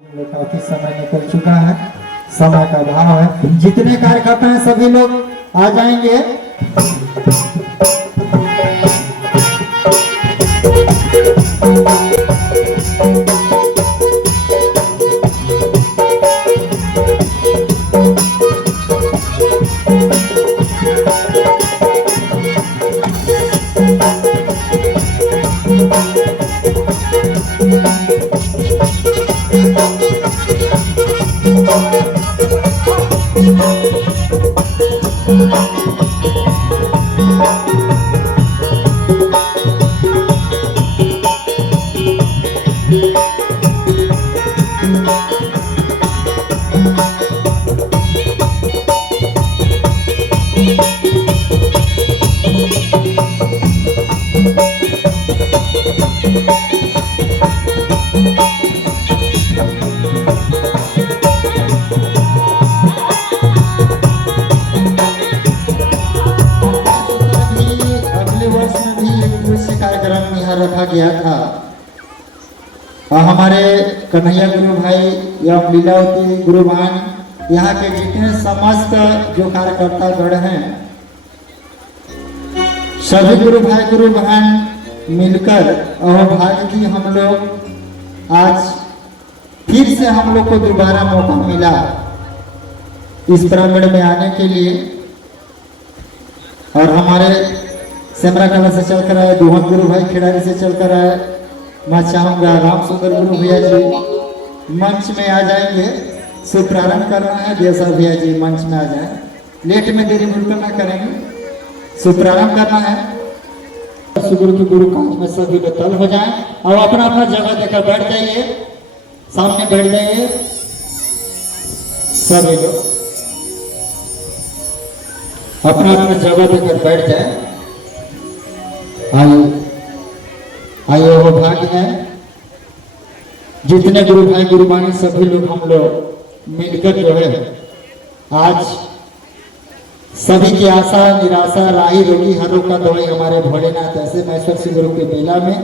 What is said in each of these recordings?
काफी समय निकल चुका है, समय का अभाव है। जितने कार्यकर्ता हैं सभी लोग आ जाएंगे। रखा गया था और हमारे कन्हैया गुरु भाई एवं लीलावती गुरु बहन यहाँ के जितने समस्त जो कार्यकर्ता गण हैं सभी गुरु भाई गुरु बहन मिलकर और भाग्य की हम लोग आज फिर से हम लोग को दोबारा मौका मिला इस पिरामिड में आने के लिए। और हमारे सेमरा कला से चल कर आए, दोहन गुरु भाई खिड़ारी से चल कर आए। मैं चाहूंगा राम सुंदर गुरु भैया जी मंच में आ जाएंगे। शुभ प्रारंभ करना है, देसा भैया जी मंच में आ जाए, लेट में देरी बिल्कुल ना करेंगे। शुभ प्रारंभ करना है। गुरु के गुरु कांच में सभी लोग तल हो जाए और अपना अपना जगह देकर बैठ जाइए, सामने बैठ जाइए सभी लोग, अपना अपना जगह देकर बैठ जाए। आइए वो भाग्य है जितने गुरु भाई गुरु बानी सभी लोग हम लोग मिलकर जो है आज सभी की आशा निराशा राही रोगी हर रोग का दवाई हमारे भोलेनाथ ऐसे महेश्वर सिंह गुरु के मेला में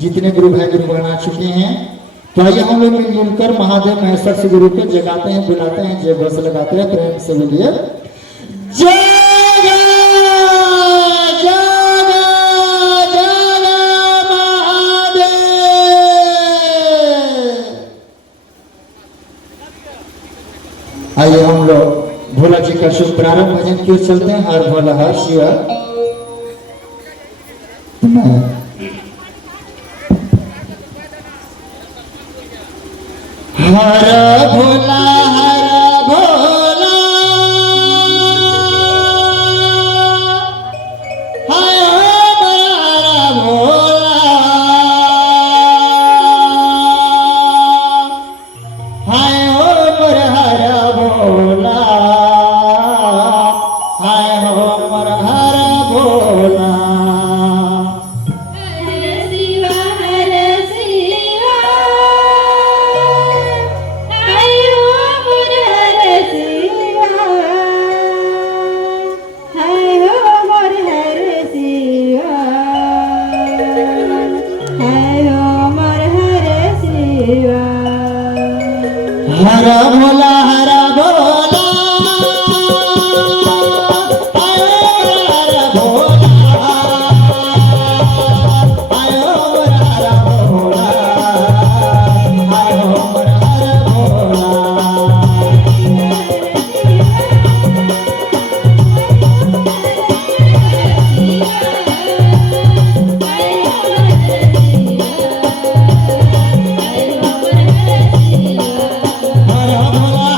जितने गुरु भाई गुरु बन आ चुके हैं। तो आइए हम लोग मिलजुल कर महादेव महेश्वर सिंह गुरु को जगाते हैं, बुलाते हैं, जय घोष लगाते हैं, प्रेम से बोलिए जय। आइए हम लोग भोला जी का शुभ प्रारंभ भजन की ओर चलते हैं। हर भोला हर शिवा हर भोला हर भोला हर भोला हाय हो मोर हर भोला हाय हो मोर हर भोला। हरा भोला हरा भोला हरा भोला आयो हरा भोला आयो हरा भोला। हरा Bhola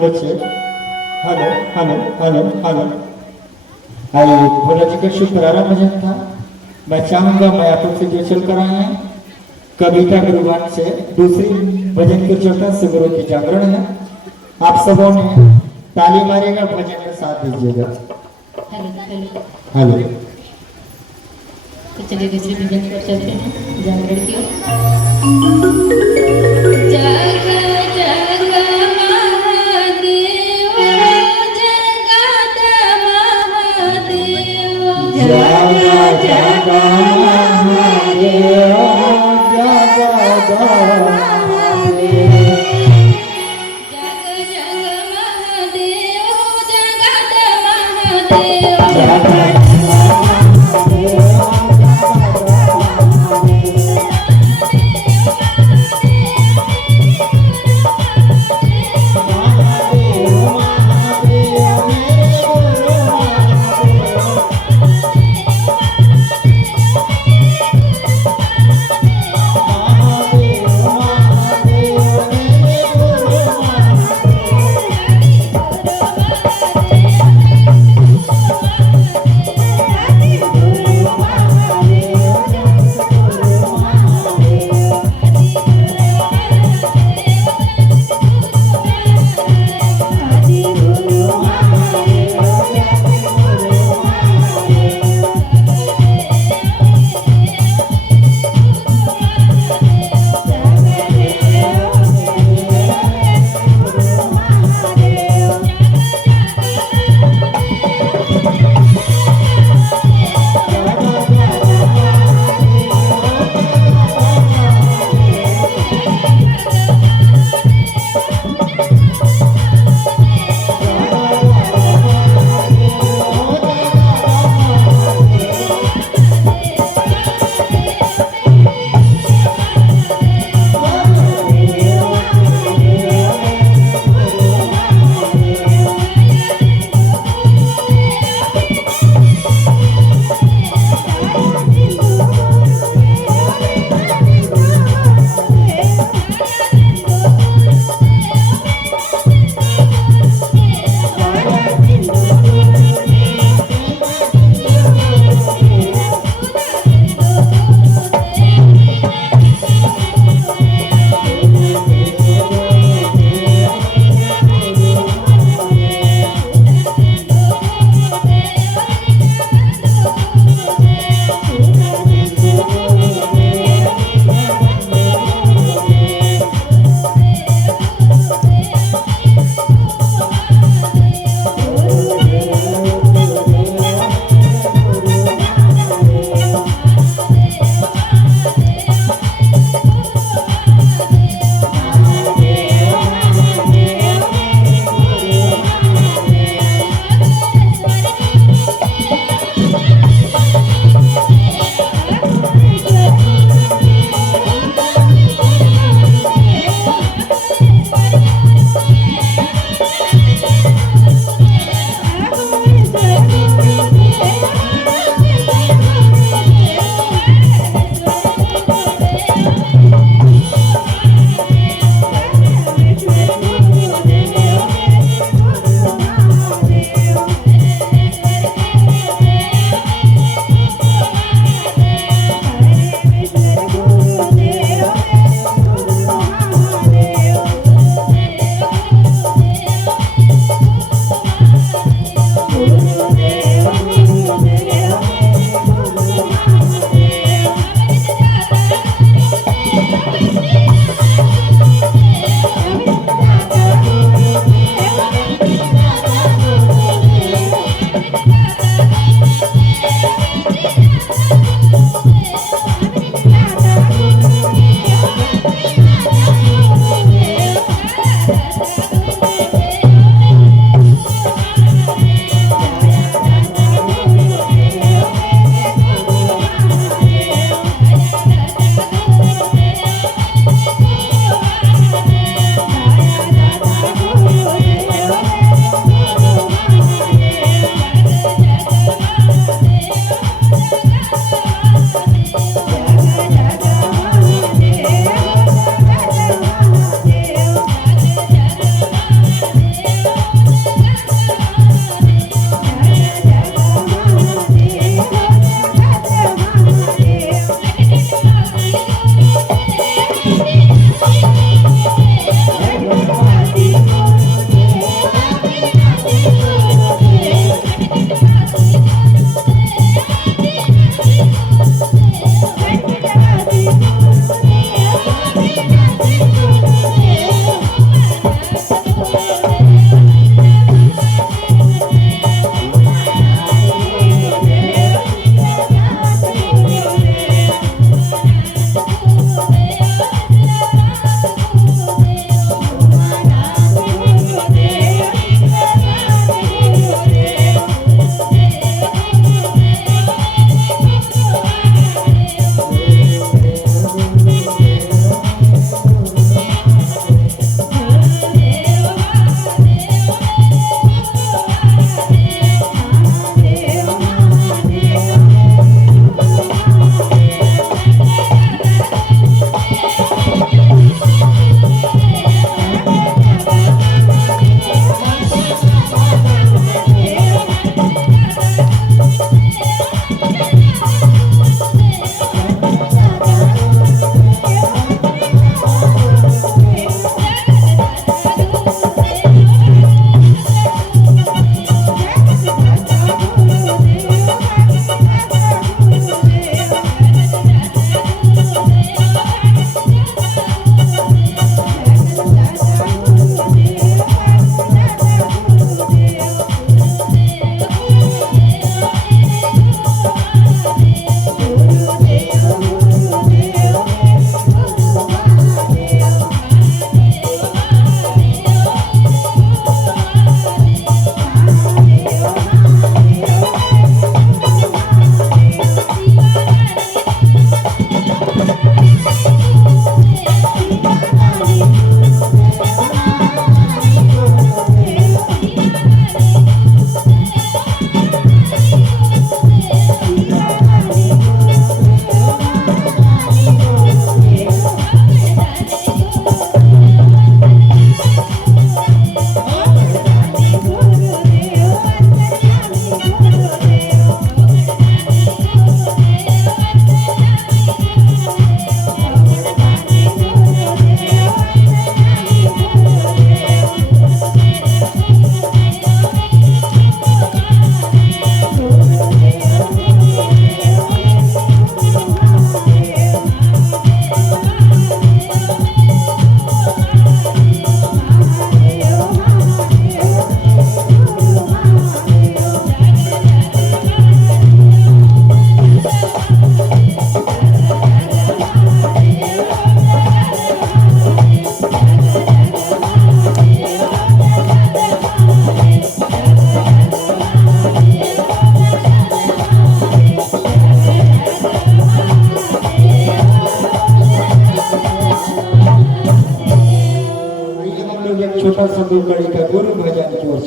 hello check, hello hello hello hello. आइए, भोला जी का शुभ प्रारंभ भजन था। मैं चाहूंगा मैं आप से जो चल कर आए हैं कविता गुरुवान से दूसरी भजन की चौथा से गुरु की जागरण है। आप सबों ने ताली मारेगा, भजन में साथ दीजिएगा। हेलो। तो चलिए दूसरी भजन पर चलते हैं जागरण की ओर। जग जग महादेव, जगत महादेव, जग जग महादेव, जगत महादेव, जग जग महादेव, जगत महादेव।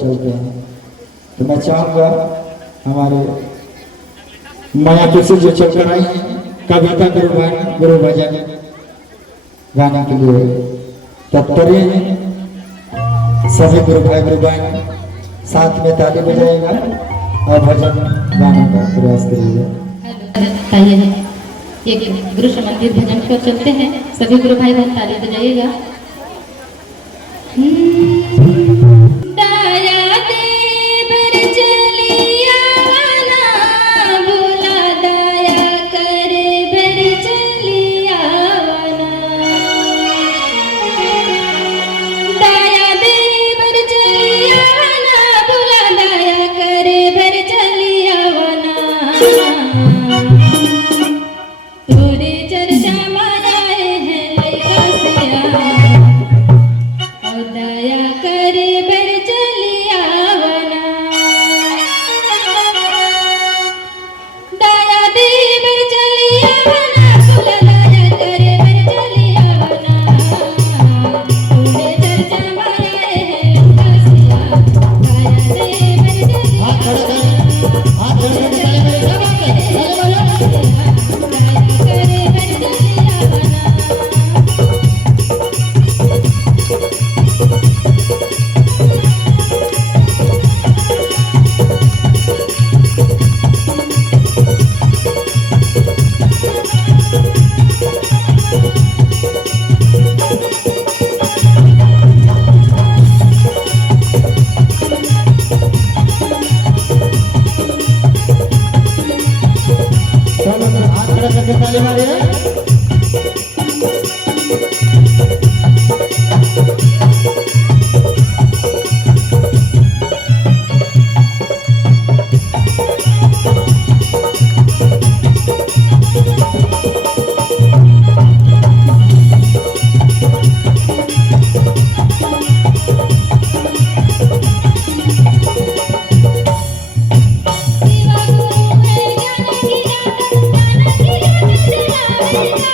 चलते हैं। तो मैं चाहूँगा हमारे मायापुर से जो चलकर आई हैं कविता गुरु भजन गाने के लिए तत्परे हैं। सभी गुरु भाई गुरु बहन साथ में ताली बजाएगा और भजन गाने का प्रयास करिएगा। आइए एक गुरु संबंधित भजन की ओर चलते हैं। सभी गुरु भाई बहन ताली बजाइएगा। दया देवर चलिया ना बोला दया करे भर चलिया ना। दया देवर चलिया ना बोला दया करे भर चलिया ना। तोरे चर्चा मायाए हैं लइका सिया और दया करे बर चलिया वना। दया दे बर चलिया वना बोला दया करे बर चलिया वना। तोरे चर्चा मायाए हैं लइका सिया दया दे बर चलिया हाथ खड़ा करके ताली मारिए। शिवा गुरु है ज्ञान की दाता, ज्ञान की दाता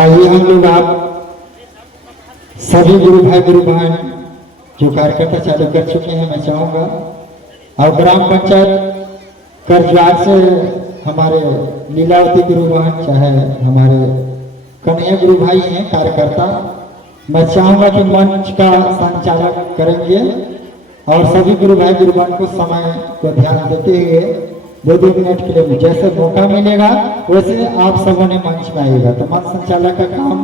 आइए हम लोग आप सभी गुरु भाई गुरु बहन जो कार्यकर्ता चालू कर चुके हैं, मैं चाहूंगा और ग्राम पंचायत करजवार से हमारे लीलावती गुरु बहन, चाहे हमारे कन्हैया गुरु भाई हैं कार्यकर्ता, मैं चाहूंगा कि मंच का संचालक करेंगे और सभी गुरु भाई गुरु बहन को समय को ध्यान देते हुए 2-2 मिनट के लिए जैसे मौका मिलेगा वैसे आप सबों ने मंच में आएगा। तो मंच संचालक का काम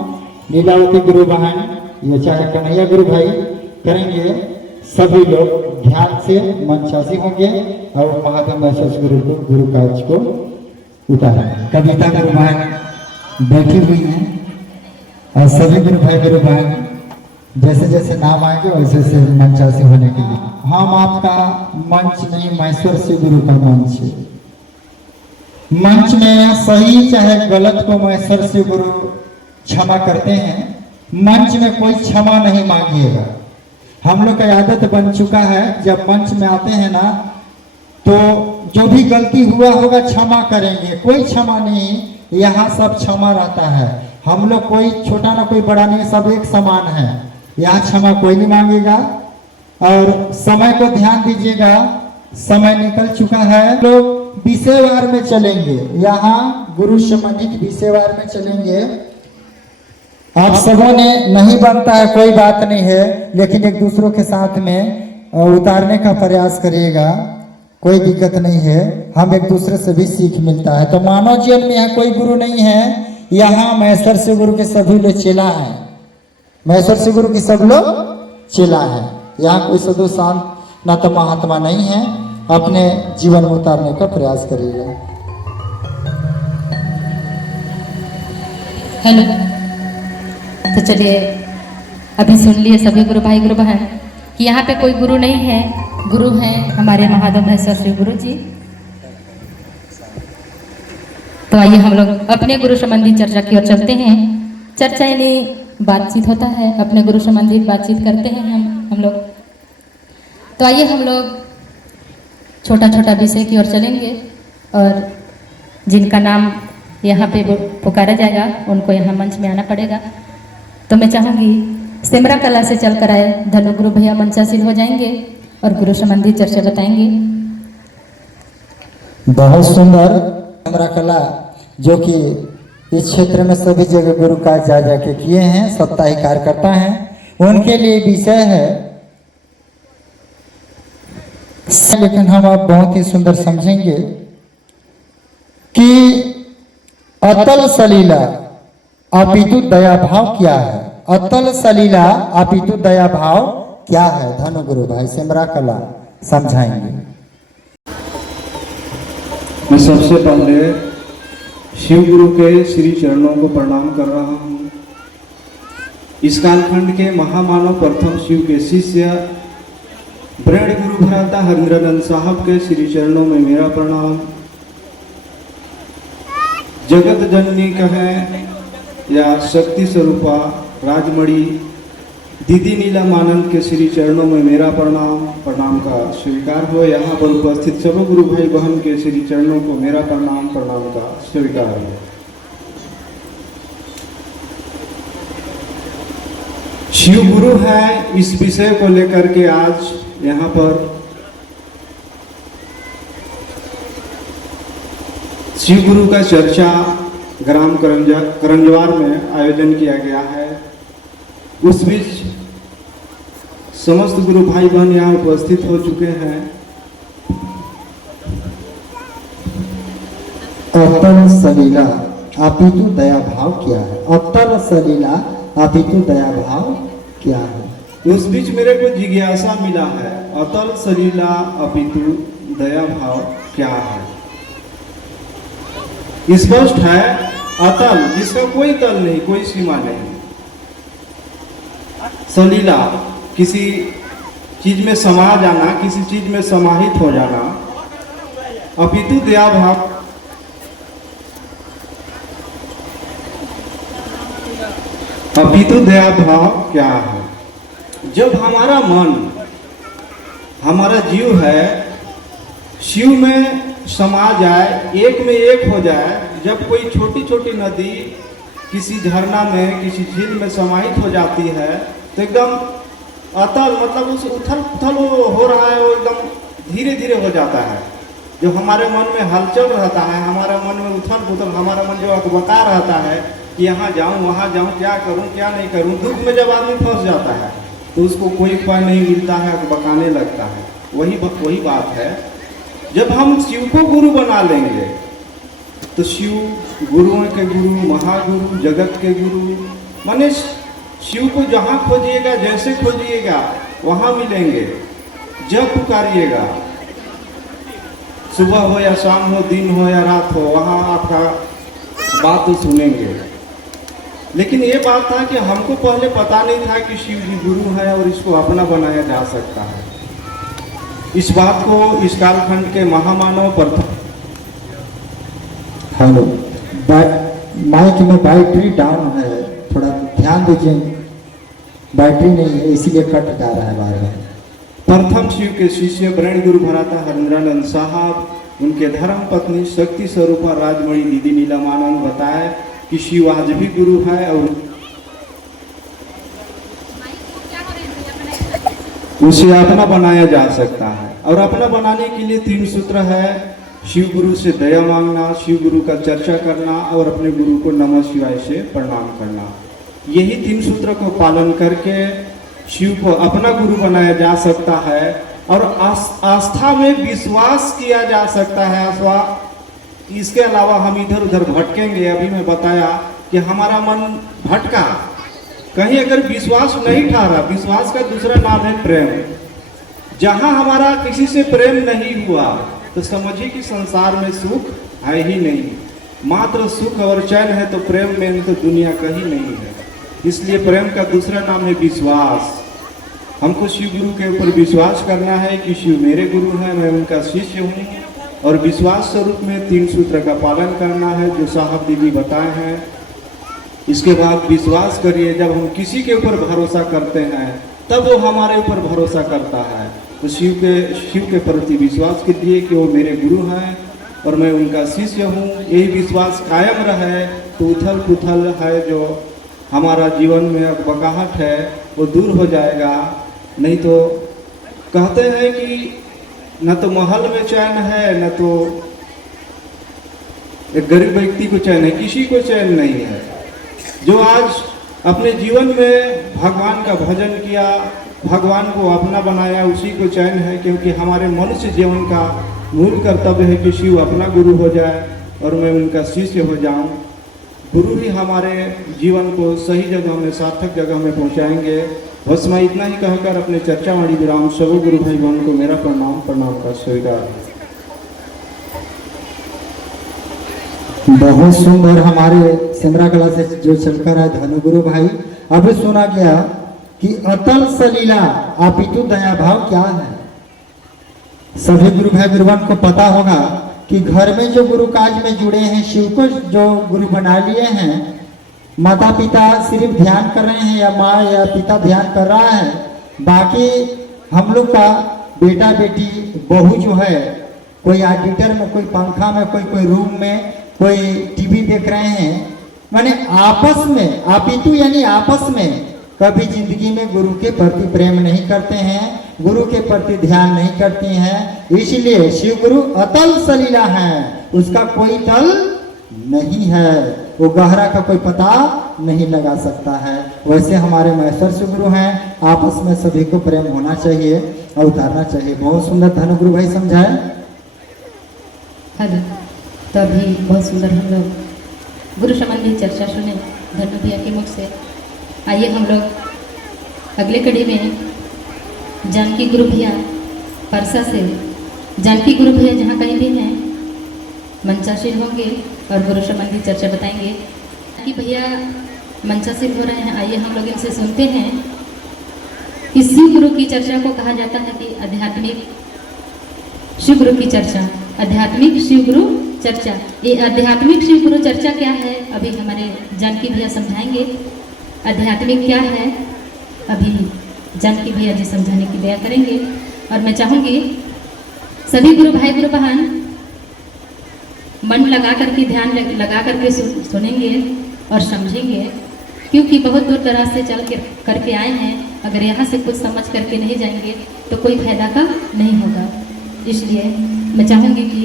लीलावती गुरु बहन, ये चाहे कन्हैया गुरु भाई करेंगे। सभी लोग ध्यान से मंचासी होंगे और महादेव महसूस गुरु को गुरु काज को उतारेंगे। कविता गुरु बहन बैठी हुई हैं और सभी गुरु भाई गुरु बहन जैसे जैसे नाम आएंगे वैसे वैसे मंचासी होने के लिए। हम आपका मंच नहीं, महेश्वर से गुरु का मंच है। मंच में सही चाहे गलत को महेश्वर से गुरु क्षमा करते हैं। मंच में कोई क्षमा नहीं मांगिएगा। हम लोग का आदत बन चुका है, जब मंच में आते हैं ना तो जो भी गलती हुआ होगा क्षमा करेंगे, कोई क्षमा नहीं। यहाँ सब क्षमा रहता है। हम लोग कोई छोटा ना कोई बड़ा नहीं, सब एक समान है। यहाँ क्षमा कोई नहीं मांगेगा। और समय को ध्यान दीजिएगा, समय निकल चुका है। लोग विषयवार में चलेंगे, यहाँ गुरु संबंधित विषयवार में चलेंगे। आप सबों ने नहीं बनता है कोई बात नहीं है, लेकिन एक दूसरों के साथ में उतारने का प्रयास करिएगा, कोई दिक्कत नहीं है। हम एक दूसरे से भी सीख मिलता है। तो मानव जीवन में यहाँ कोई गुरु नहीं है, यहाँ महेश्वर से गुरु के सभी लोग चेला है। महेश्वर से गुरु की सब लोग चेला है। यहाँ कोई साधु संत ना तो महात्मा नहीं है। अपने जीवन में उतारने का प्रयास करिएगा। हेलो, तो चलिए अभी सुन लिए सभी गुरु भाई गुरु बहन कि यहाँ पे कोई गुरु नहीं है, गुरु हैं हमारे महादेव महेश्वर श्री गुरु जी। तो आइए हम लोग अपने गुरु संबंधी चर्चा की ओर चलते हैं। चर्चा यानी बातचीत होता है, अपने गुरु संबंधी बातचीत करते हैं हम लोग। तो आइए हम लोग छोटा छोटा विषय की ओर चलेंगे और जिनका नाम यहाँ पे पुकारा जाएगा उनको यहाँ मंच में आना पड़ेगा। तो मैं चाहूँगी सिमरा कला से चल कर आए धनु गुरु भैया मंचासीन हो जाएंगे और गुरु संबंधी चर्चा बताएंगे। बहुत सुंदर सिमरा कला जो कि इस क्षेत्र में सभी जगह गुरु का जा जाके किए हैं, साप्ताहिक कार्यकर्ता हैं, उनके लिए विषय है। लेकिन हम आप बहुत ही सुंदर समझेंगे कि अतल सलीला अपितु दया भाव क्या है। अतल सलीला अपितु दया भाव क्या है, धनु गुरु भाई सिमरा कला समझाएंगे। मैं सबसे पहले शिव गुरु के श्री चरणों को प्रणाम कर रहा हूँ। इस कालखंड के महामानव प्रथम शिव के शिष्य ब्रेड गुरु भ्राता हरिंद्रानंद साहब के श्री चरणों में मेरा प्रणाम। जगत जननी कहें या शक्ति स्वरूपा राजमणि दीदी नीलम आनंद के श्री चरणों में मेरा प्रणाम। प्रणाम का स्वीकार हो। यहाँ पर उपस्थित सब गुरु भाई बहन के श्री चरणों को मेरा प्रणाम। प्रणाम का स्वीकार हो। शिव गुरु है, इस विषय को लेकर के आज यहाँ पर शिव गुरु का चर्चा ग्राम करंजवार में आयोजन किया गया है। उस बीच समस्त गुरु भाई बहन यहाँ उपस्थित हो चुके हैं। अतल सलीला अपितु दया भाव क्या है? अतल सलीला अपितु दया भाव क्या है? उस बीच मेरे को जिज्ञासा मिला है, अतल सलीला अपितु दया भाव क्या है? स्पष्ट है, अतल जिसका कोई तल नहीं, कोई सीमा नहीं। सलीला किसी चीज में समा जाना, किसी चीज में समाहित हो जाना। अपितु दया भाव, अपितु दया भाव क्या है? जब हमारा मन, हमारा जीव है, शिव में समा जाए, एक में एक हो जाए। जब कोई छोटी छोटी नदी किसी झरना में, किसी झील में समाहित हो जाती है तो एकदम अतल, मतलब उस उथल पुथल हो रहा है, वो एकदम धीरे धीरे हो जाता है। जो हमारे मन में हलचल रहता है, हमारा मन में उथल पुथल, हमारा मन जो अकबका रहता है कि यहाँ जाऊँ वहाँ जाऊँ, क्या करूँ क्या नहीं करूँ। दुख में जब आदमी फंस जाता है तो उसको कोई उपाय नहीं मिलता है, अकबकाने लगता है। वही बात है, जब हम शिव को गुरु बना लेंगे तो शिव गुरुओं के गुरु, महागुरु, जगत के गुरु, माने शिव को जहाँ खोजिएगा, जैसे खोजिएगा वहाँ मिलेंगे। जब पुकारिएगा, सुबह हो या शाम हो, दिन हो या रात हो, वहाँ आपका बात तो सुनेंगे। लेकिन ये बात था कि हमको पहले पता नहीं था कि शिव जी गुरु है और इसको अपना बनाया जा सकता है। इस बात को इस कालखंड के महामानव प्रथम, हेलो, माइक में बैटरी डाउन है, थोड़ा ध्यान दीजिए। बैटरी नहीं है इसीलिए कट जा रहा है बार बार। प्रथम शिव के शिष्य ब्रह्म गुरु भराता हरिंद्रानंद साहब, उनके धर्म पत्नी शक्ति स्वरूपा राजमणि दीदी नीलमानंद बताए कि शिव आज भी गुरु है और उसे अपना बनाया जा सकता है। और अपना बनाने के लिए 3 सूत्र है: शिव गुरु से दया मांगना, शिव गुरु का चर्चा करना और अपने गुरु को नमः शिवाय से प्रणाम करना। यही 3 सूत्र को पालन करके शिव को अपना गुरु बनाया जा सकता है और आस्था में विश्वास किया जा सकता है। अथवा इसके अलावा हम इधर उधर भटकेंगे। अभी मैं बताया कि हमारा मन भटका, कहीं अगर विश्वास नहीं ठहरा, विश्वास का दूसरा नाम है प्रेम। जहां हमारा किसी से प्रेम नहीं हुआ तो समझिए कि संसार में सुख है ही नहीं। मात्र सुख और चैन है तो प्रेम में तो दुनिया कहीं नहीं है। इसलिए प्रेम का दूसरा नाम है विश्वास। हमको शिव गुरु के ऊपर विश्वास करना है कि शिव मेरे गुरु हैं, मैं उनका शिष्य हूँ। और विश्वास स्वरूप में 3 सूत्र का पालन करना है जो साहब दीदी बताए हैं। इसके बाद विश्वास करिए, जब हम किसी के ऊपर भरोसा करते हैं तब वो हमारे ऊपर भरोसा करता है। तो शिव के प्रति विश्वास कीजिए कि वो मेरे गुरु हैं और मैं उनका शिष्य हूँ। यही विश्वास कायम रहे तो उथल पुथल है जो हमारा जीवन में अकबकाहट है वो दूर हो जाएगा। नहीं तो कहते हैं कि न तो महल में चैन है, न तो एक गरीब व्यक्ति को चैन है, किसी को चैन नहीं है। जो आज अपने जीवन में भगवान का भजन किया, भगवान को अपना बनाया, उसी को चैन है। क्योंकि हमारे मनुष्य जीवन का मूल कर्तव्य है कि शिव अपना गुरु हो जाए और मैं उनका शिष्य हो जाऊं। गुरु ही हमारे जीवन को सही जगह में, सार्थक जगह में पहुंचाएंगे। बस मैं इतना ही कहकर अपने चर्चा वाणी विराम। सभी गुरु भाई बहन को मेरा प्रणाम का स्वीकार। बहुत सुंदर हमारे सिमरा कला से जो चलकर है धनुगुरु भाई। अभी सुना गया कि अतल सलीला अपितु दया भाव क्या है। सभी गुरु भाई गुरुवन को पता होगा कि घर में जो गुरु काज में जुड़े हैं, शिव को जो गुरु बना लिए हैं, माता पिता सिर्फ ध्यान कर रहे हैं या माँ या पिता ध्यान कर रहा है, बाकी हम लोग का बेटा बेटी बहू जो है, कोई ऑडिटर में, कोई पंखा में, कोई रूम में, कोई टीवी देख रहे हैं, माने आपस में अपितु यानी आपस में कभी जिंदगी में गुरु के प्रति प्रेम नहीं करते हैं, गुरु के प्रति ध्यान नहीं करती हैं। इसलिए शिव गुरु अतल सलीला है, उसका कोई तल नहीं है, वो गहरा का कोई पता नहीं लगा सकता है। वैसे हमारे महेश्वर शिव गुरु हैं, आपस में सभी को प्रेम होना चाहिए और उतारना चाहिए। बहुत सुंदर धनु गुरु भाई समझाए। हेलो, तो अभी बहुत सुंदर हम लोग गुरु संबंधी चर्चा सुने धनु भैया के मुख से। आइए हम लोग अगले कड़ी में जानकी गुरु भैया परसा से, जानकी गुरु भैया जहाँ कहीं भी हैं मंचासीन होंगे और गुरु संबंधी चर्चा बताएंगे। जानकी भैया मंचासीन हो रहे हैं, आइए हम लोग इनसे सुनते हैं कि शिव गुरु की चर्चा को कहा जाता है कि आध्यात्मिक शिव गुरु की चर्चा, आध्यात्मिक शिव गुरु चर्चा। ये आध्यात्मिक शिव गुरु चर्चा क्या है अभी हमारे जानकी भैया समझाएंगे। आध्यात्मिक क्या है अभी जानकी भैया जी समझाने की दया करेंगे। और मैं चाहूँगी सभी गुरु भाई गुरु बहन मन लगा करके ध्यान लगा करके सुनेंगे और समझेंगे, क्योंकि बहुत दूर दराज से चल के करके आए हैं। अगर यहाँ से कुछ समझ करके नहीं जाएंगे तो कोई फायदा का नहीं होगा। इसलिए मैं चाहूँगी कि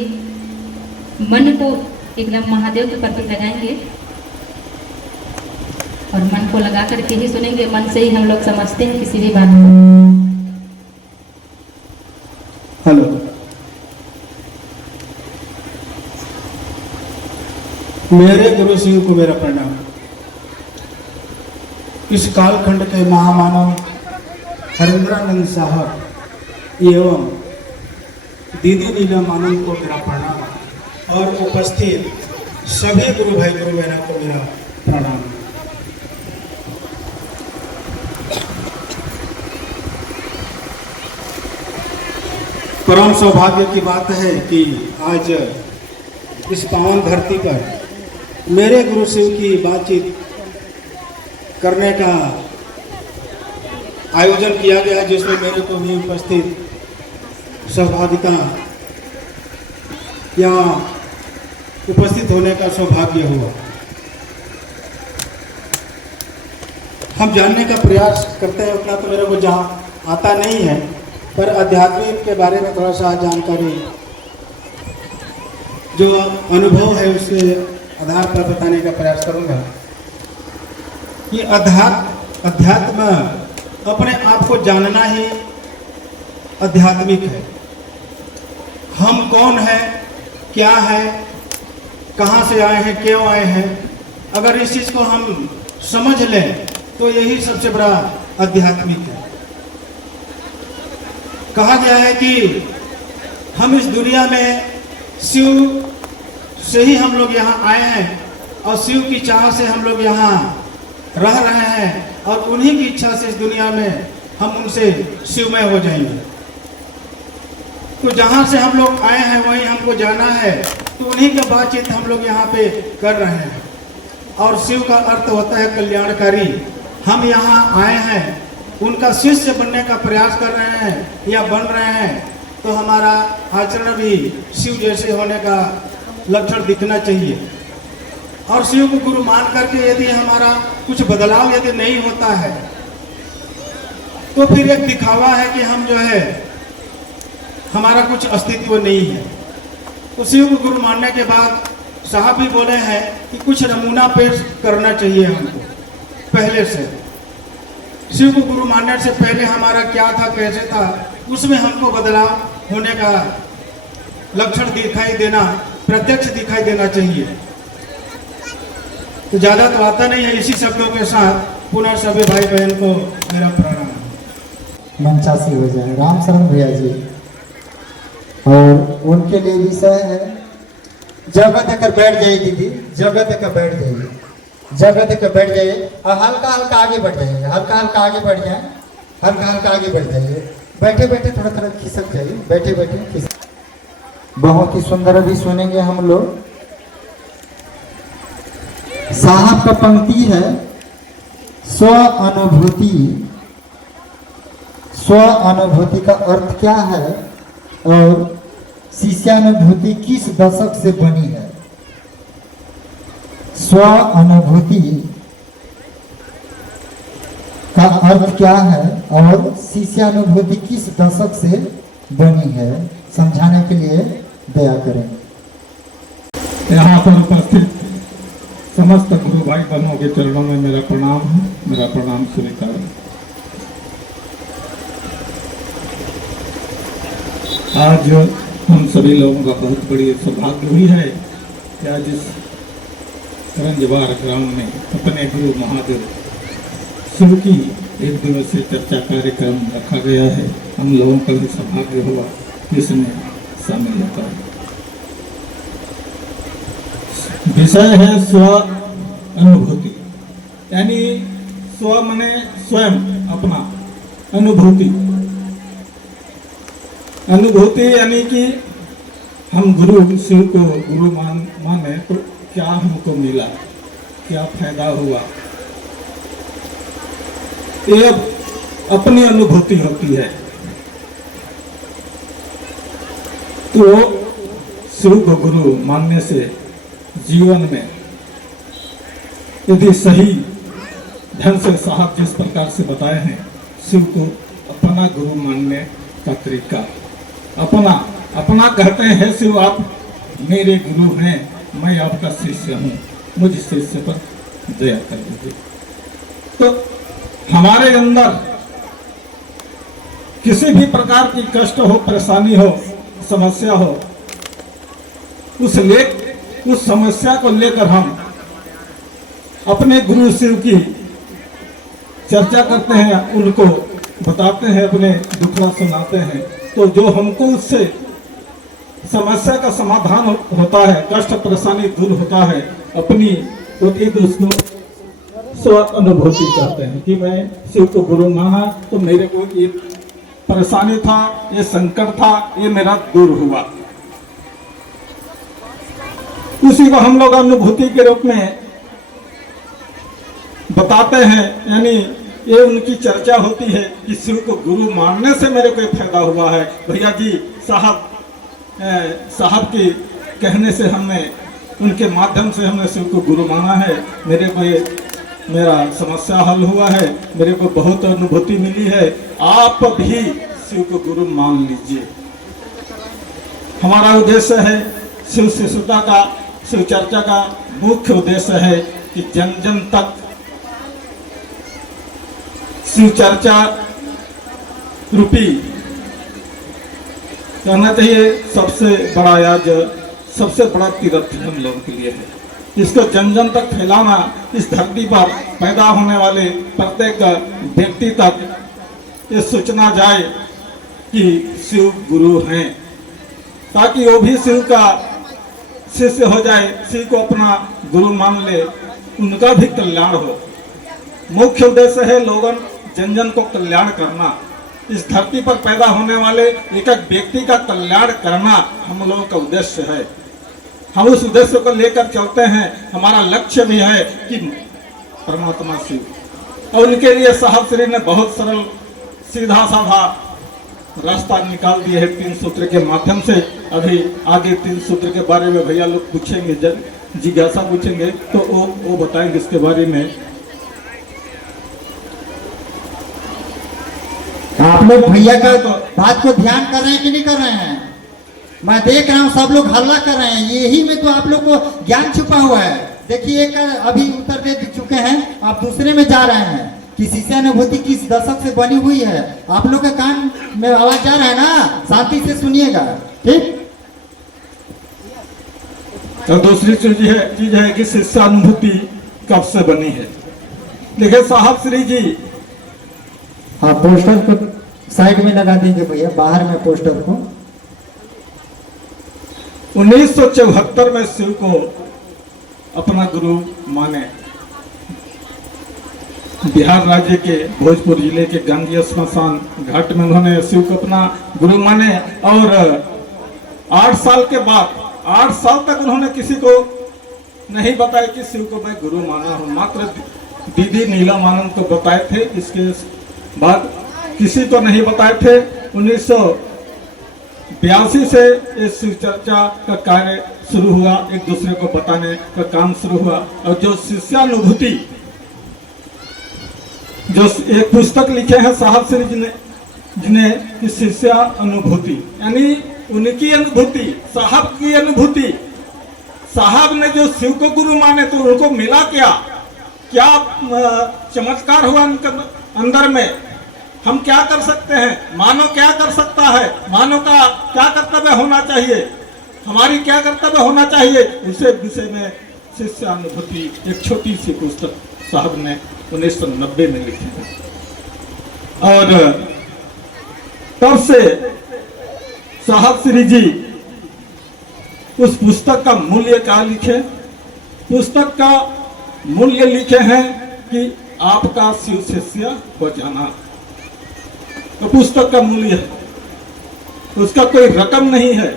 मन को एकदम महादेव के प्रति लगाएंगे और मन को लगा करके ही सुनेंगे। मन से ही हम लोग समझते हैं किसी भी बात को। हेलो, मेरे गुरु शिव को मेरा प्रणाम। इस कालखंड के महामानव हरेंद्रानंद साहब एवं दीदी नीलम आनंद को मेरा प्रणाम और उपस्थित सभी गुरु भाई गुरु बहनों को मेरा प्रणाम। परम सौभाग्य की बात है कि आज इस पावन धरती पर मेरे गुरु शिव की बातचीत करने का आयोजन किया गया, जिसमें मेरे को भी उपस्थित सहभागिता यहाँ उपस्थित होने का सौभाग्य हुआ। हम जानने का प्रयास करते हैं, उतना तो मेरे को जहाँ आता नहीं है, पर आध्यात्मिक के बारे में थोड़ा सा जानकारी जो अनुभव है उसके आधार पर बताने का प्रयास करूंगा कि अध्यात्म अपने आप को जानना ही आध्यात्मिक है। हम कौन है, क्या है, कहाँ से आए हैं, क्यों आए हैं, अगर इस चीज़ को हम समझ लें तो यही सबसे बड़ा आध्यात्मिक है। कहा गया है कि हम इस दुनिया में शिव से ही हम लोग यहाँ आए हैं और शिव की चाह से हम लोग यहाँ रह रहे हैं और उन्हीं की इच्छा से इस दुनिया में हम उनसे शिवमय हो जाएंगे। तो जहाँ से हम लोग आए हैं वहीं हमको जाना है, तो उन्हीं की बातचीत हम लोग यहाँ पे कर रहे हैं। और शिव का अर्थ होता है कल्याणकारी। हम यहाँ आए हैं, उनका शिष्य बनने का प्रयास कर रहे हैं या बन रहे हैं, तो हमारा आचरण भी शिव जैसे होने का लक्षण दिखना चाहिए। और शिव को गुरु मान करके यदि हमारा कुछ बदलाव यदि नहीं होता है तो फिर एक दिखावा है कि हम जो है हमारा कुछ अस्तित्व नहीं है। तो शिव को गुरु मानने के बाद साहब भी बोले हैं कि कुछ नमूना पेश करना चाहिए हमको पहले से। शिव को गुरु मानने से पहले हमारा क्या था, कैसे था, उसमें हमको बदलाव होने का लक्षण दिखाई देना, प्रत्यक्ष दिखाई देना चाहिए। तो ज़्यादा तो आता नहीं है। इसी शब्दों के साथ पुनः सभी भाई बहन को मेरा प्रणाम। मंचासी हो जाए राम शरण भैया जी, और उनके लिए विषय है जगह देकर बैठ जाइए दीदी, जगह देकर बैठ जाइए, जगह देकर बैठ जाइए और हल्का हल्का आगे बढ़ जाइए, हल्का हल्का आगे बढ़ जाए, हल्का हल्का आगे बढ़ जाइए। बैठे बैठे थोड़ा थोड़ा खिसक जाइए, बैठे बैठे खिसक। बहुत ही सुंदर अभी सुनेंगे हम लोग। साहब का पंक्ति है, स्व अनुभूति। स्व अनुभूति का अर्थ क्या है और शिष्यानुभूति किस दशक से बनी है? स्व अनुभूति का अर्थ क्या है और शिष्यानुभूति किस दशक से बनी है, समझाने के लिए दया करें। यहाँ पर उपस्थित समस्त गुरु भाई बहनों के चरणों में मेरा प्रणाम है, मेरा प्रणाम स्वीकार। आज हम सभी लोगों का बहुत बड़ी सौभाग्य हुई है कि आज इस करंजवार ग्राम में अपने गुरु महादेव शिव की एक दिवसीय चर्चा कार्यक्रम रखा गया है। हम लोगों का भी सौभाग्य हुआ इसमें शामिल होता है। विषय है स्व अनुभूति, यानी स्व माने स्वयं, अपना अनुभूति। अनुभूति यानी कि हम गुरु शिव को गुरु माने तो क्या हमको मिला, क्या फायदा हुआ, ये अपनी अनुभूति होती है। तो शिव को गुरु मानने से जीवन में यदि सही ढंग से साहब जिस प्रकार से बताए हैं, शिव को अपना गुरु मानने का तरीका, अपना कहते हैं शिव आप मेरे गुरु हैं, मैं आपका शिष्य हूँ, मुझ शिष्य पर दया कर दीजिए। तो हमारे अंदर किसी भी प्रकार की कष्ट हो, परेशानी हो, समस्या हो, उस समस्या को लेकर हम अपने गुरु शिव की चर्चा करते हैं, उनको बताते हैं, अपने दुखड़ा सुनाते हैं। तो जो हमको उससे समस्या का समाधान होता है, कष्ट परेशानी दूर होता है, अपनी उसको स्व अनुभूति कहते हैं कि मैं शिव को गुरु माना तो मेरे को ये परेशानी था, ये संकट था, ये मेरा दूर हुआ। उसी को हम लोग अनुभूति के रूप में बताते हैं, यानी ये उनकी चर्चा होती है कि शिव को गुरु मानने से मेरे को फायदा हुआ है। भैया जी साहब के कहने से हमने, उनके माध्यम से हमने शिव को गुरु माना है, मेरे को ये मेरा समस्या हल हुआ है, मेरे को बहुत अनुभूति मिली है। आप भी शिव को गुरु मान लीजिए। हमारा उद्देश्य है शिव शिष्यता का, शिव चर्चा का मुख्य उद्देश्य है कि जन जन तक शिव चर्चा रूपी कहना चाहिए सबसे बड़ा याद, सबसे बड़ा तीर्थ हम लोगों के लिए है। इसको जन जन तक फैलाना, इस धरती पर पैदा होने वाले प्रत्येक व्यक्ति तक ये सूचना जाए कि शिव गुरु हैं, ताकि वो भी शिव का शिष्य हो जाए, शिव को अपना गुरु मान ले, उनका भी कल्याण हो। मुख्य उद्देश्य है लोगों जन जन को कल्याण करना, इस धरती पर पैदा होने वाले एक एक व्यक्ति का कल्याण करना हम लोगों का उद्देश्य है। हम उस उद्देश्य को लेकर चलते हैं। हमारा लक्ष्य भी है कि परमात्मा शिव, और उनके लिए साहब श्री ने बहुत सरल सीधा साधा रास्ता निकाल दिए है 3 सूत्र के माध्यम से। अभी आगे 3 सूत्र के बारे में भैया लोग पूछेंगे, जिज्ञासा पूछेंगे तो वो बताएंगे इसके बारे में। आप लोग भैया का बात को ध्यान कर रहे हैं कि नहीं कर रहे हैं? मैं देख रहा हूँ सब लोग हल्ला कर रहे हैं, यही में तो आप लोग को ज्ञान छुपा हुआ है। देखिए एक अभी उत्तर दे चुके हैं, आप दूसरे में जा रहे हैं कि शिष्यानुभूति किस दशक से बनी हुई है। आप लोग के कान में आवाज जा रहा है ना, शांति से सुनिएगा, ठीक। तो दूसरी चीज है कि शिष्यानुभूति कब से बनी है। देखिए साहब श्री जी, हाँ पोस्टर को साइड में लगा देंगे भैया, बाहर में पोस्टर को। 1974 में शिव को अपना गुरु माने। बिहार राज्य के भोजपुर जिले के गांधी स्मशान घाट में उन्होंने शिव को अपना गुरु माने, और 8 साल के बाद 8 साल तक उन्होंने किसी को नहीं बताया कि शिव को मैं गुरु माना हूँ। मात्र दीदी नीलमानंद को बताए थे, इसके बाद किसी को नहीं बताए थे। 1982 से इस शिव चर्चा का कार्य शुरू हुआ, एक दूसरे को बताने का काम शुरू हुआ। और जो शिष्यानुभूति जो एक पुस्तक लिखे हैं साहब श्री जी ने, जिन्हें शिष्य अनुभूति, यानी उनकी अनुभूति, साहब की अनुभूति। साहब ने जो शिव को गुरु माने तो उनको मिला क्या, क्या चमत्कार हुआ उनके अंदर में। हम क्या कर सकते हैं, मानव क्या कर सकता है, मानव का क्या कर्तव्य होना चाहिए, हमारी क्या कर्तव्य होना चाहिए, उसे विषय में शिष्य अनुभूति एक छोटी सी पुस्तक साहब ने 1990 में लिखी है। और तब से साहब श्री जी उस पुस्तक का मूल्य क्या लिखे, पुस्तक का मूल्य लिखे हैं कि आपका शिव शिष्य हो जाना। तो पुस्तक का मूल्य है, उसका कोई रकम नहीं है,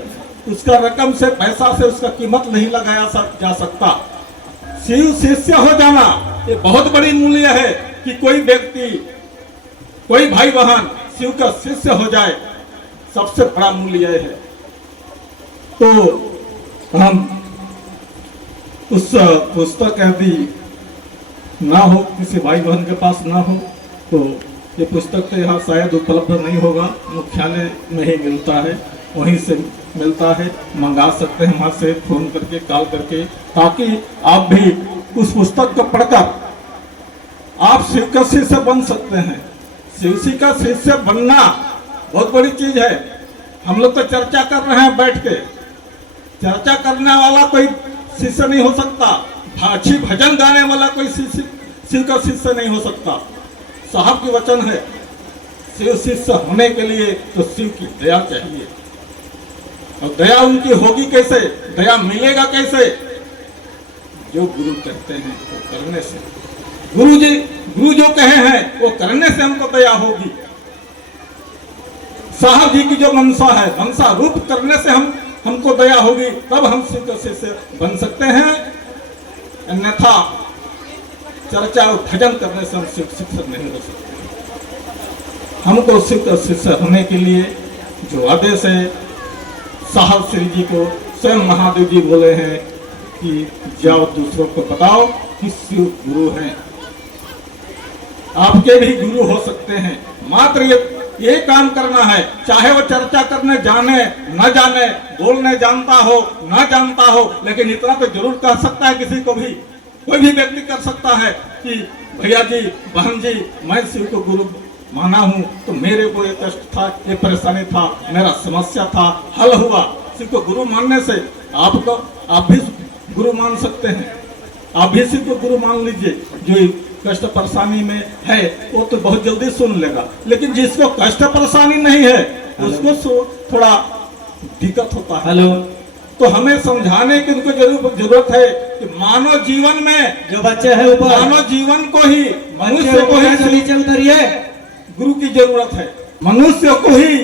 उसका रकम से पैसा से उसका कीमत नहीं लगाया जा सकता। शिव शिष्य हो जाना ये बहुत बड़ी मूल्य है कि कोई व्यक्ति, कोई भाई बहन शिव का शिष्य हो जाए, सबसे बड़ा मूल्य है। तो हम उस पुस्तक यदि ना हो, किसी भाई बहन के पास ना हो, तो ये पुस्तक तो यहाँ शायद उपलब्ध नहीं होगा, मुख्यालय में ही मिलता है, वहीं से मिलता है, मंगा सकते हैं वहाँ से फोन करके, कॉल करके, ताकि आप भी उस पुस्तक को पढ़कर आप शिव का शिष्य बन सकते हैं। शिव जी का शिष्य बनना बहुत बड़ी चीज है। हम लोग तो चर्चा कर रहे हैं बैठ के, चर्चा करने वाला कोई शिष्य नहीं हो सकता, अच्छी भजन गाने वाला कोई शिव का शिष्य नहीं हो सकता। साहब की वचन है, शिव शिष्य होने के लिए तो शिव की दया चाहिए, और दया उनकी होगी कैसे, दया मिलेगा कैसे, जो गुरु कहते हैं वो करने से। गुरु जो कहे हैं वो करने से हमको दया होगी। साहब जी की जो मनसा है, मनसा रूप करने से हमको दया होगी, तब हम शिव का शिष्य बन सकते हैं। अन्यथा चर्चा और भजन करने से हम शिव शिष्य नहीं हो सकते। हमको शिव का शिष्य होने के लिए जो आदेश है, साहब श्री जी को स्वयं महादेव जी बोले हैं कि जाओ दूसरों को बताओ कि शिव गुरु हैं। आपके भी गुरु हो सकते हैं, मात्र ये काम करना है, चाहे वो चर्चा करने जाने न जाने, बोलने जानता हो न जानता हो, लेकिन इतना तो जरूर कह सकता है किसी को भी, कोई भी व्यक्ति कर सकता है कि भैया जी, बहन जी, मैं शिव को गुरु माना हूँ, तो मेरे को ये कष्ट था, ये परेशानी था, मेरा समस्या था, हल हुआ। शिव को गुरु मानने से आप भी गुरु मान सकते हैं। आप भी शिव को गुरु मान लीजिए। जो कष्ट परेशानी में है वो तो बहुत जल्दी सुन लेगा, लेकिन जिसको कष्ट परेशानी नहीं है उसको थोड़ा दिक्कत होता है। हेलो, तो हमें समझाने की उनको जरूरत है कि मानव जीवन में जो बच्चे हैं ऊपर, मानव जीवन को ही, मनुष्य को ही नीचे उतरिए, गुरु की जरूरत है। मनुष्य को ही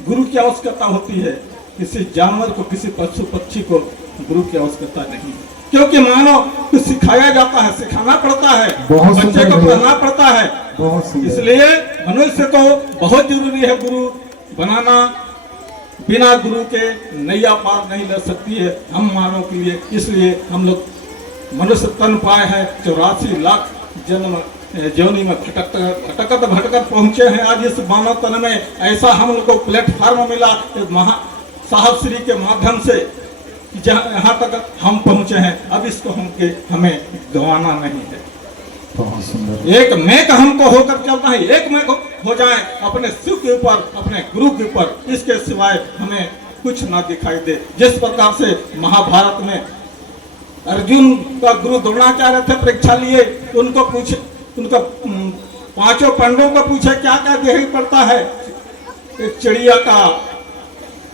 गुरु की आवश्यकता होती है, किसी जानवर को, किसी पशु पक्षी को गुरु की आवश्यकता नहीं, क्योंकि मानव को सिखाया जाता है, सिखाना पड़ता है, बच्चे को पढ़ाना पड़ता है। इसलिए मनुष्य को बहुत जरूरी है गुरु बनाना। बिना गुरु के नैया पार नहीं ले सकती है हम मानव के लिए। इसलिए हम लोग मनुष्य तन पाए हैं, 84 लाख जन्म जोनी में भटकत पहुंचे हैं। आज इस मानव तन में ऐसा हम लोग को प्लेटफॉर्म मिला साहब श्री के माध्यम से, यहाँ तक हम पहुंचे हैं। अब इसको हमें गंवाना नहीं है। बहुत सुंदर। एक मेक हमको होकर चलना है, एक मेक हो जाए अपने शिव के ऊपर, अपने गुरु के ऊपर। इसके सिवाय हमें कुछ ना दिखाई दे। जिस प्रकार से महाभारत में अर्जुन का गुरु द्रोणाचार्य थे, परीक्षा लिए, उनको पूछे, उनका 5 पांडवों को पूछे क्या क्या दिखाई पड़ता है, एक चिड़िया का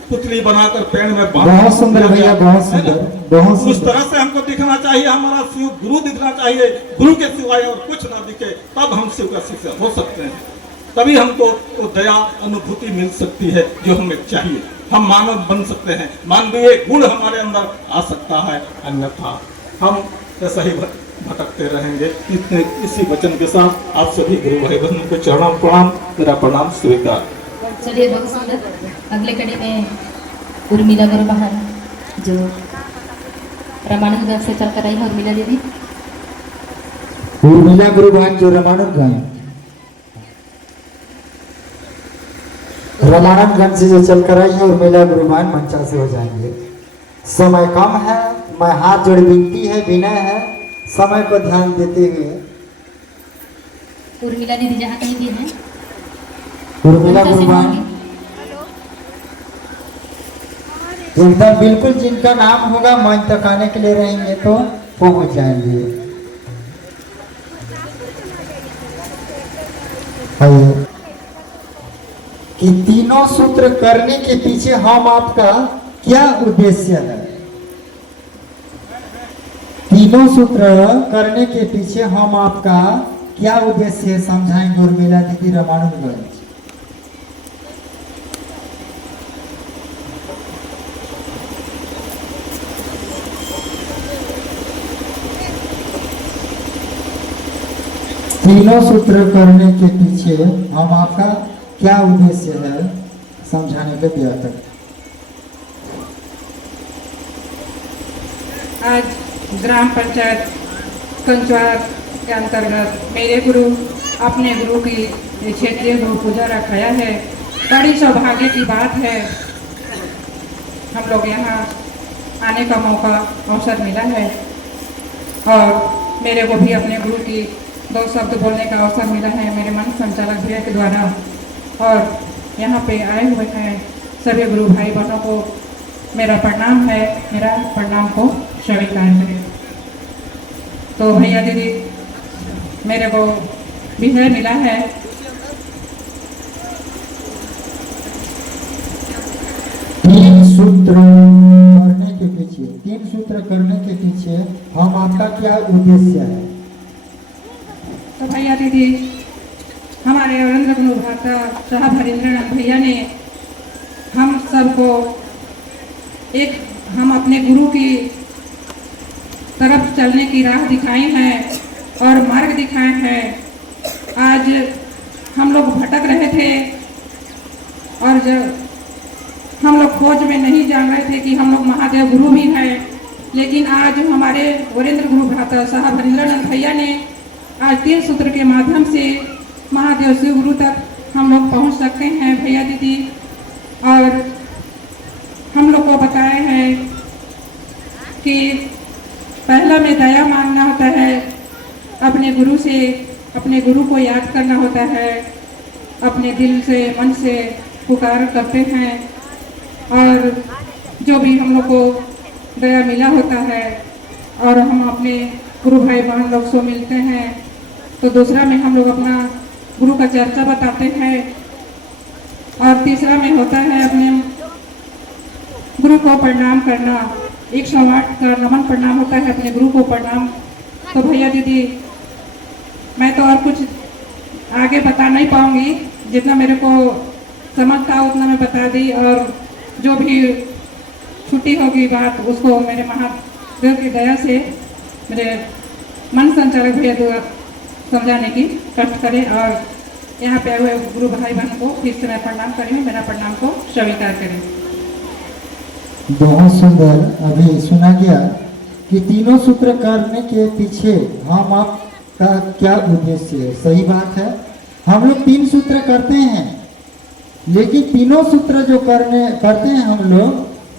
पुतली बनाकर पेड़ में बांध। बहुत सुंदर भैया, बहुत सुंदर, बहुत उस सुंदर। तरह से हमको दिखना चाहिए। हमारा शिव गुरु दिखना चाहिए, गुरु के सिवाय और कुछ ना दिखे, तब हम शिव का शिष्य हो सकते हैं। तभी हमको वो दया अनुभूति मिल सकती है जो हमें चाहिए। हम मानव बन सकते हैं, मानवीय गुण हमारे अंदर आ सकता है, अन्यथा हम ऐसा ही भटकते रहेंगे। इसी वचन के साथ आप सभी गुरु भाई बहनों को चरणों प्रणाम, मेरा प्रणाम स्वीकार। चलिए, बहुत सुंदर। अगले कड़ी में उर्मिला गुरु बहन जो रामानुजगंज से चलकर आई है, उर्मिला दीदी। उर्मिला गुरु बहन जो रामानुजगंज रमानंदगंज से जो चल कर आएंगे और मेला गुरुमान मंचा से हो जाएंगे। समय कम है, मैं हाथ जोड़ विनती है, विनय है, समय को ध्यान देते हुए उर्मिला दीदी जहाँ कहीं भी हैं उर्मिला गुरुमान एकदम बिल्कुल जिनका नाम होगा मंच तक आने के लिए रहेंगे तो पहुंच जाएंगे। आइए कि तीनों सूत्र करने के पीछे हम आपका क्या उद्देश्य है। तीनों सूत्र करने के पीछे हम आपका क्या उद्देश्य है समझाएंगे उर्मिला दीदी रमानंदगंज। तीनों सूत्र करने के पीछे हम आपका क्या उद्देश्य है समझाने के बेहतर। आज ग्राम पंचायत कंचवार के अंतर्गत मेरे गुरु अपने गुरु की क्षेत्रीय गुरु पूजा रखाया है। बड़ी सौभाग्य की बात है, हम लोग यहाँ आने का मौका अवसर मिला है और मेरे को भी अपने गुरु की 2 शब्द बोलने का अवसर मिला है मेरे मन संचालक भैया के द्वारा। और यहाँ पे आए हुए हैं सभी गुरु भाई बहनों को मेरा प्रणाम है, मेरा प्रणाम को स्वीकार करें। तो भैया दीदी मेरे को विषय मिला है तीन सूत्र करने के पीछे, तीन सूत्र करने के पीछे हम आपका क्या उद्देश्य है। तो भैया दीदी हमारे अरेंद्र गुरु भ्राता साहब हरिंद्रनाथ भैया ने हम सबको एक हम अपने गुरु की तरफ चलने की राह दिखाई है और मार्ग दिखाए हैं। आज हम लोग भटक रहे थे और जब हम लोग खोज में नहीं जान रहे थे कि हम लोग महादेव गुरु भी हैं, लेकिन आज हमारे वरेंद्र गुरु भ्राता साहब हरिंद्रनाथ भैया ने आज 3 सूत्र के माध्यम से महादेव शिव गुरु तक हम लोग पहुंच सकते हैं भैया दीदी। और हम लोग को बताए हैं कि पहला में दया मांगना होता है, अपने गुरु से अपने गुरु को याद करना होता है, अपने दिल से मन से पुकार करते हैं और जो भी हम लोग को दया मिला होता है और हम अपने गुरु भाई बहन लोग से मिलते हैं। तो दूसरा में हम लोग अपना गुरु का चर्चा बताते हैं और तीसरा में होता है अपने गुरु को प्रणाम करना। 108 का नमन प्रणाम होता है अपने गुरु को प्रणाम। तो भैया दीदी मैं तो और कुछ आगे बता नहीं पाऊंगी, जितना मेरे को समझ था उतना मैं बता दी और जो भी छुट्टी होगी बात उसको मेरे महादेव की दया से मेरे मन संचालक भैया द्वारा समझाने की कष्ट करें और यहाँ पे आए हुए गुरु भाई बहन को फिर से मैं प्रणाम करें, मेरा प्रणाम को स्वीकार करें। बहुत सुंदर अभी सुना गया कि तीनों सूत्र करने के पीछे हम आपका क्या उद्देश्य है। सही बात है, हम लोग 3 सूत्र करते हैं, लेकिन तीनों सूत्र जो करते हैं हम लोग,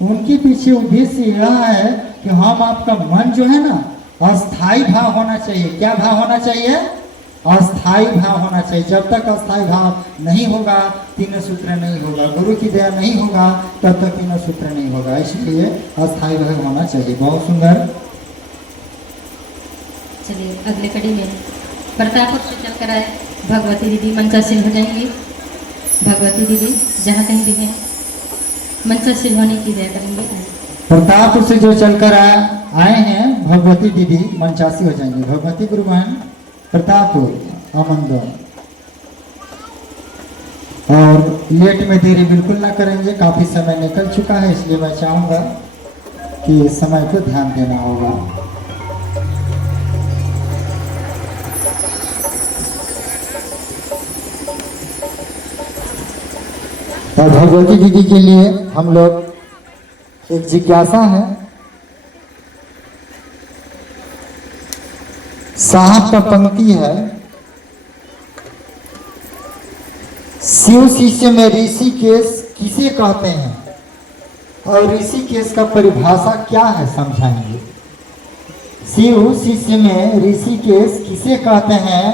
उनके पीछे उद्देश्य यह है कि हम आपका मन जो है ना अस्थाई भाव होना चाहिए। क्या भाव होना चाहिए? अस्थाई भाव होना चाहिए। जब तक अस्थाई भाव नहीं होगा तीनों सूत्र नहीं होगा, गुरु की दया नहीं होगा तब तक तीनों सूत्र नहीं होगा। इसलिए अस्थाई भाव होना चाहिए। बहुत सुंदर। चलिए अगले कड़ी में प्रतापपुर से चलकर आए भगवती दीदी मंचासीन हो जाएंगी। भगवती दीदी जहाँ कहीं भी हैं मंचासीन होने की दया करेंगे। प्रतापपुर से जो चलकर आए हैं भगवती दीदी मंचासी हो जाएंगे। भगवती गुरु बहन प्रतापपुर आमंदन। और लेट में देरी बिल्कुल ना करेंगे, काफी समय निकल चुका है, इसलिए मैं चाहूंगा कि समय को ध्यान देना होगा। और भगवती दीदी के लिए हम लोग एक जिज्ञासा है। साहब का पंक्ति है, शिव शिष्य में ऋषिकेश किसे कहते हैं और ऋषिकेश का परिभाषा क्या है, समझाएंगे। शिव शिष्य में ऋषिकेश किसे कहते हैं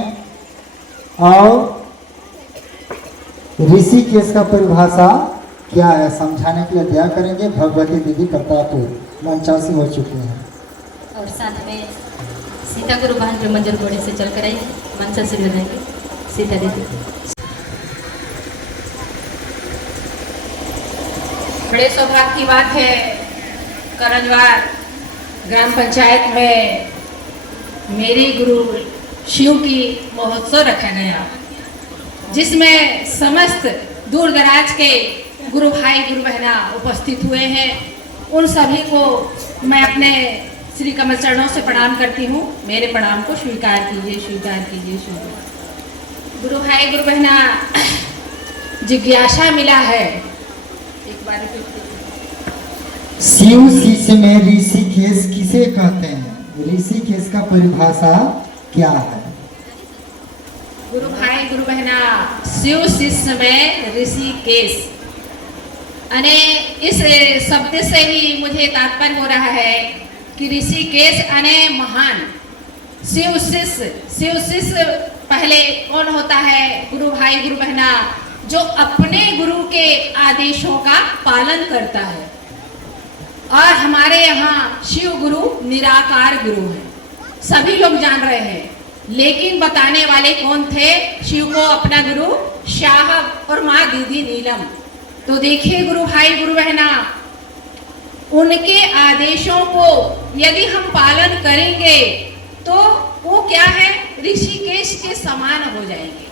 और ऋषिकेश का परिभाषा क्या है, समझाने के लिए दया करेंगे। भगवती दीदी प्रतापपुर मंचासी हो चुके हैं। और साथ में सीता गुरु बहन जो मंजर घोड़े से चल कर आई मंचा से लगाएंगे सीता दीदी। बड़े सौभाग्य की बात है, करंजवार ग्राम पंचायत में मेरी गुरु शिव की महोत्सव रखा गया, जिसमें समस्त दूर दराज के गुरु भाई गुरु बहना उपस्थित हुए हैं। उन सभी को मैं अपने श्री कमल चरणों से प्रणाम करती हूँ। मेरे प्रणाम को स्वीकार कीजिए, स्वीकार कीजिए, स्वीकार। गुरु भाई गुरु बहना, जिज्ञासा मिला है, एक बार शिव शिष्य में ऋषिकेश किसे कहते हैं, ऋषिकेश का परिभाषा क्या है। गुरु भाई गुरु बहना, शिव शिष्य में ऋषिकेश अने इस शब्द से ही मुझे तात्पर्य हो रहा है कि ऋषिकेश अने महान। शिव शिष्य पहले कौन होता है, गुरु भाई गुरु बहना, जो अपने गुरु के आदेशों का पालन करता है। और हमारे यहाँ शिव गुरु निराकार गुरु है, सभी लोग जान रहे हैं, लेकिन बताने वाले कौन थे शिव को अपना गुरु, साहब और माँ दीदी नीलम। तो देखिए गुरु भाई गुरु बहना, उनके आदेशों को यदि हम पालन करेंगे तो वो क्या है, ऋषिकेश के समान हो जाएंगे,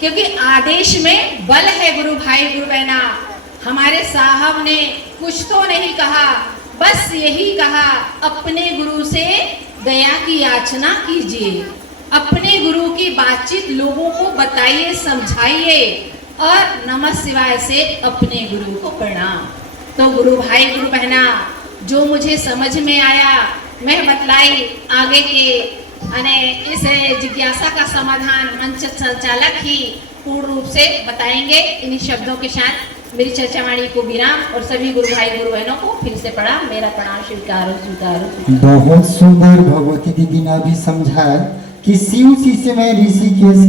क्योंकि आदेश में बल है। गुरु भाई गुरु बहना, हमारे साहब ने कुछ तो नहीं कहा, बस यही कहा, अपने गुरु से दया की याचना कीजिए, अपने गुरु की बातचीत लोगों को बताइए, समझाइए और नमः शिवाय से अपने गुरु को प्रणाम। तो गुरु भाई गुरु बहना, जो मुझे समझ में आया मैं बतलाई, आगे के अने इस जिज्ञासा का समाधान मंच संचालक ही पूर्ण रूप से बताएंगे। इन्हीं शब्दों के साथ मेरी चर्चा वाणी को विराम और सभी गुरु भाई गुरु बहनों को फिर से प्रणाम। मेरा प्रणाम स्वीकारो स्वीकारो। बहुत सुंदर भगवती दीदी ने अभी समझाया कि शिव शिष्य में ऋषिकेश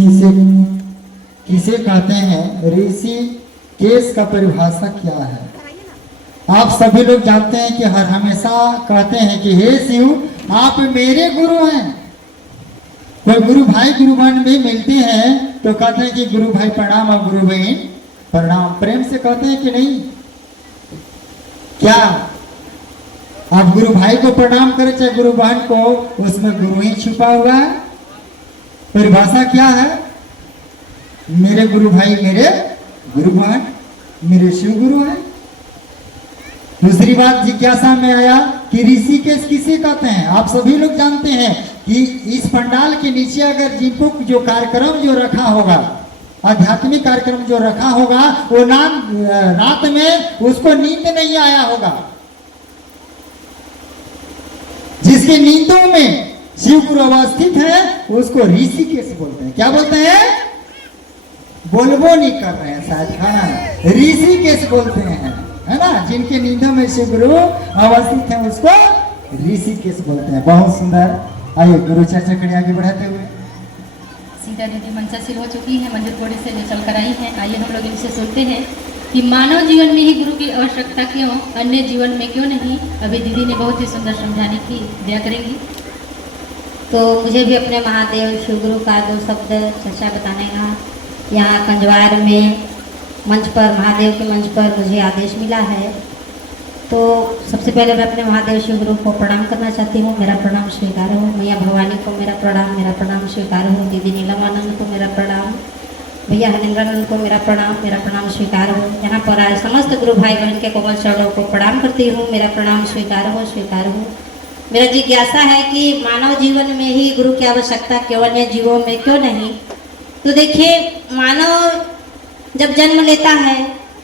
किसे कहते हैं, ऋषिकेश का परिभाषा क्या है। आप सभी लोग जानते हैं कि हर हमेशा कहते हैं कि हे शिव आप मेरे गुरु हैं। कोई गुरु भाई गुरु बहन भी मिलते हैं तो कहते हैं कि गुरु भाई प्रणाम और गुरु बहन प्रणाम, प्रेम से कहते हैं कि नहीं। क्या आप गुरु भाई को प्रणाम करें चाहे गुरु बहन को, उसमें गुरु ही छुपा हुआ है। परिभाषा क्या है, मेरे गुरु भाई मेरे गुरु बहन मेरे शिव गुरु है। दूसरी बात जिज्ञासा में आया कि ऋषिकेश किसे कहते हैं। आप सभी लोग जानते हैं कि इस पंडाल के नीचे अगर जिनको जो कार्यक्रम जो रखा होगा, आध्यात्मिक कार्यक्रम जो रखा होगा, वो रात में उसको नींद नहीं आया होगा। जिसके नींदों में शिव गुरु अवस्थित है उसको ऋषिकेश बोलते हैं। क्या बोलते हैं, बोलबो नहीं कर रहे हैं शायद, हाँ ऋषिकेश बोलते हैं, है ना। जिनके नींदों में शिव गुरु अवस्थित है उसको ऋषिकेश बोलते हैं। बहुत सुंदर। आइए गुरु चर्चा करें आगे बढ़ाते हुए। सीता दीदी मंचासीन हो चुकी है, मंदिर घोड़े से जो चल कर आई हैं। आइए हम लोग इनसे सुनते हैं कि मानव जीवन में ही गुरु की आवश्यकता क्यों, अन्य जीवन में क्यों नहीं। अभी दीदी ने बहुत ही सुंदर समझाने की दया करेंगी। तो मुझे भी अपने महादेव शिव गुरु का दो शब्द चर्चा बताने का यहाँ कंजवार में मंच पर, महादेव के मंच पर मुझे आदेश मिला है। तो सबसे पहले मैं अपने महादेव शिव गुरु को प्रणाम करना चाहती हूँ। मेरा प्रणाम स्वीकार हो। मैया भवानी को मेरा प्रणाम स्वीकार हो। दीदी नीलम आनंद को मेरा प्रणाम, भैया हरिंद्रानंद को मेरा प्रणाम स्वीकार हो। यहाँ पर आए समस्त गुरु भाई बहन के कोमल चरणों को प्रणाम करती हूँ। मेरा प्रणाम स्वीकार हो, स्वीकार हो। मेरा जिज्ञासा है कि मानव जीवन में ही गुरु की आवश्यकता क्यों, अन्य जीवों में क्यों नहीं। तो देखिए, मानव जब जन्म लेता है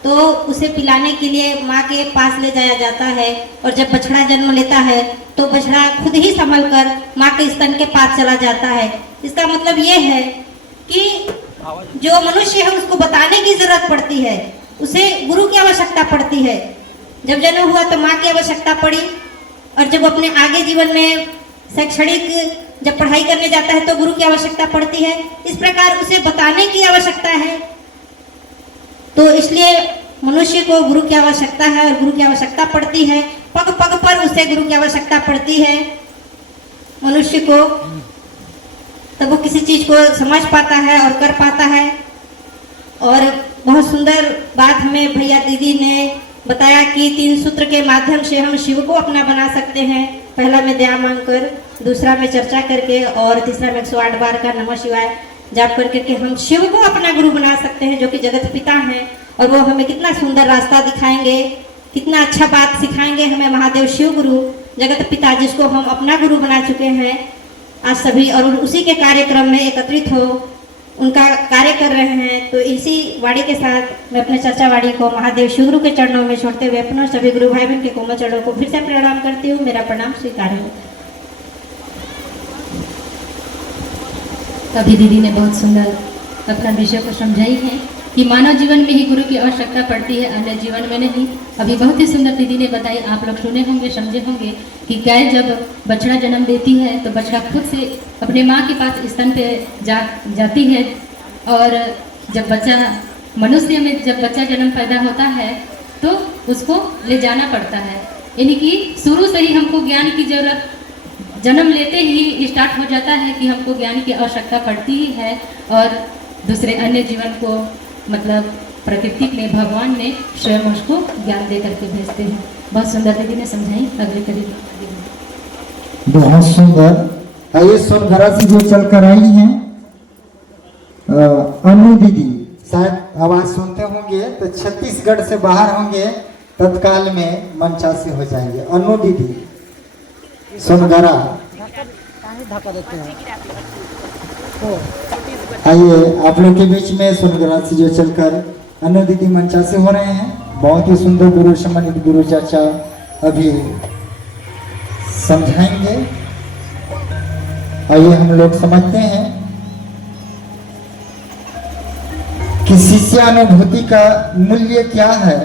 तो उसे पिलाने के लिए माँ के पास ले जाया जाता है, और जब बछड़ा जन्म लेता है तो बछड़ा खुद ही संभल कर माँ के स्तन के पास चला जाता है। इसका मतलब ये है कि जो मनुष्य है उसको बताने की जरूरत पड़ती है, उसे गुरु की आवश्यकता पड़ती है। जब जन्म हुआ तो माँ की आवश्यकता पड़ी, और जब अपने आगे जीवन में शैक्षणिक जब पढ़ाई करने जाता है तो गुरु की आवश्यकता पड़ती है। इस प्रकार उसे बताने की आवश्यकता है। तो इसलिए मनुष्य को गुरु की आवश्यकता है और गुरु की आवश्यकता पड़ती है। पग पग पर उसे गुरु की आवश्यकता पड़ती है मनुष्य को, तब वो किसी चीज को समझ पाता है और कर पाता है। और बहुत सुंदर बात हमें भैया दीदी ने बताया कि 3 सूत्र के माध्यम से हम शिव को अपना बना सकते हैं। पहला में दया मांग कर, दूसरा में चर्चा करके, और तीसरा में 108 बार का नमः शिवाय जाप करके के हम शिव को अपना गुरु बना सकते हैं, जो कि जगत पिता हैं। और वो हमें कितना सुंदर रास्ता दिखाएंगे, कितना अच्छा बात सिखाएंगे हमें महादेव शिव गुरु जगत पिता, जिसको हम अपना गुरु बना चुके हैं आज सभी। और उसी के कार्यक्रम में एकत्रित हो उनका कार्य कर रहे हैं। तो इसी वाणी के साथ मैं अपने चर्चा वाणी को महादेव शिव गुरु के चरणों में छोड़ते हुए अपने सभी गुरु भाई बहन के कोमल चरणों को फिर से प्रणाम करती हूँ। मेरा प्रणाम स्वीकार हो। अभी दीदी ने बहुत सुंदर अपना विषय को समझाई है कि मानव जीवन में ही गुरु की आवश्यकता पड़ती है, अन्य जीवन में नहीं। अभी बहुत ही सुंदर दीदी ने बताई, आप लोग सुने होंगे, समझे होंगे कि गाय जब बछड़ा जन्म देती है तो बछड़ा खुद से अपने माँ के पास स्तन पे जाती है, और जब बच्चा मनुष्य में जब बच्चा जन्म पैदा होता है तो उसको ले जाना पड़ता है। यानी कि शुरू से ही हमको ज्ञान की जरूरत जन्म लेते ही स्टार्ट हो जाता है कि हमको ज्ञान की आवश्यकता पड़ती ही है। और दूसरे अन्य जीवन को मतलब प्रकृति में भगवान ने स्वयं उसको ज्ञान दे करके भेजते हैं। बहुत सुंदर दीदी ने समझाई। अगले करीब बहुत सुंदर। आइए सोनभरा से जो चल कर आई हैं अनु दीदी, शायद आवाज सुनते होंगे तो छत्तीसगढ़ से बाहर होंगे, तत्काल में मंचासी हो जाएंगे। अनु दीदी सोनभरा, आइए आप लोग के बीच में सोनभरा से जो चलकर अनु दीदी मंचासी हो रहे हैं। बहुत ही सुंदर गुरु सम्मानित गुरु चाचा अभी समझाएंगे। आइए हम लोग समझते हैं कि शिष्यानुभूति का मूल्य क्या है।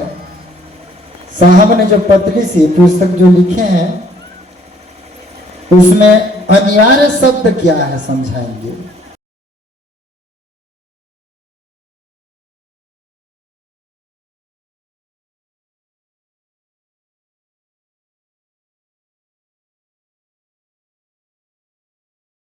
साहब ने जो पतली सी पुस्तक जो लिखे हैं उसमें अनिवार्य शब्द क्या है समझाएंगे।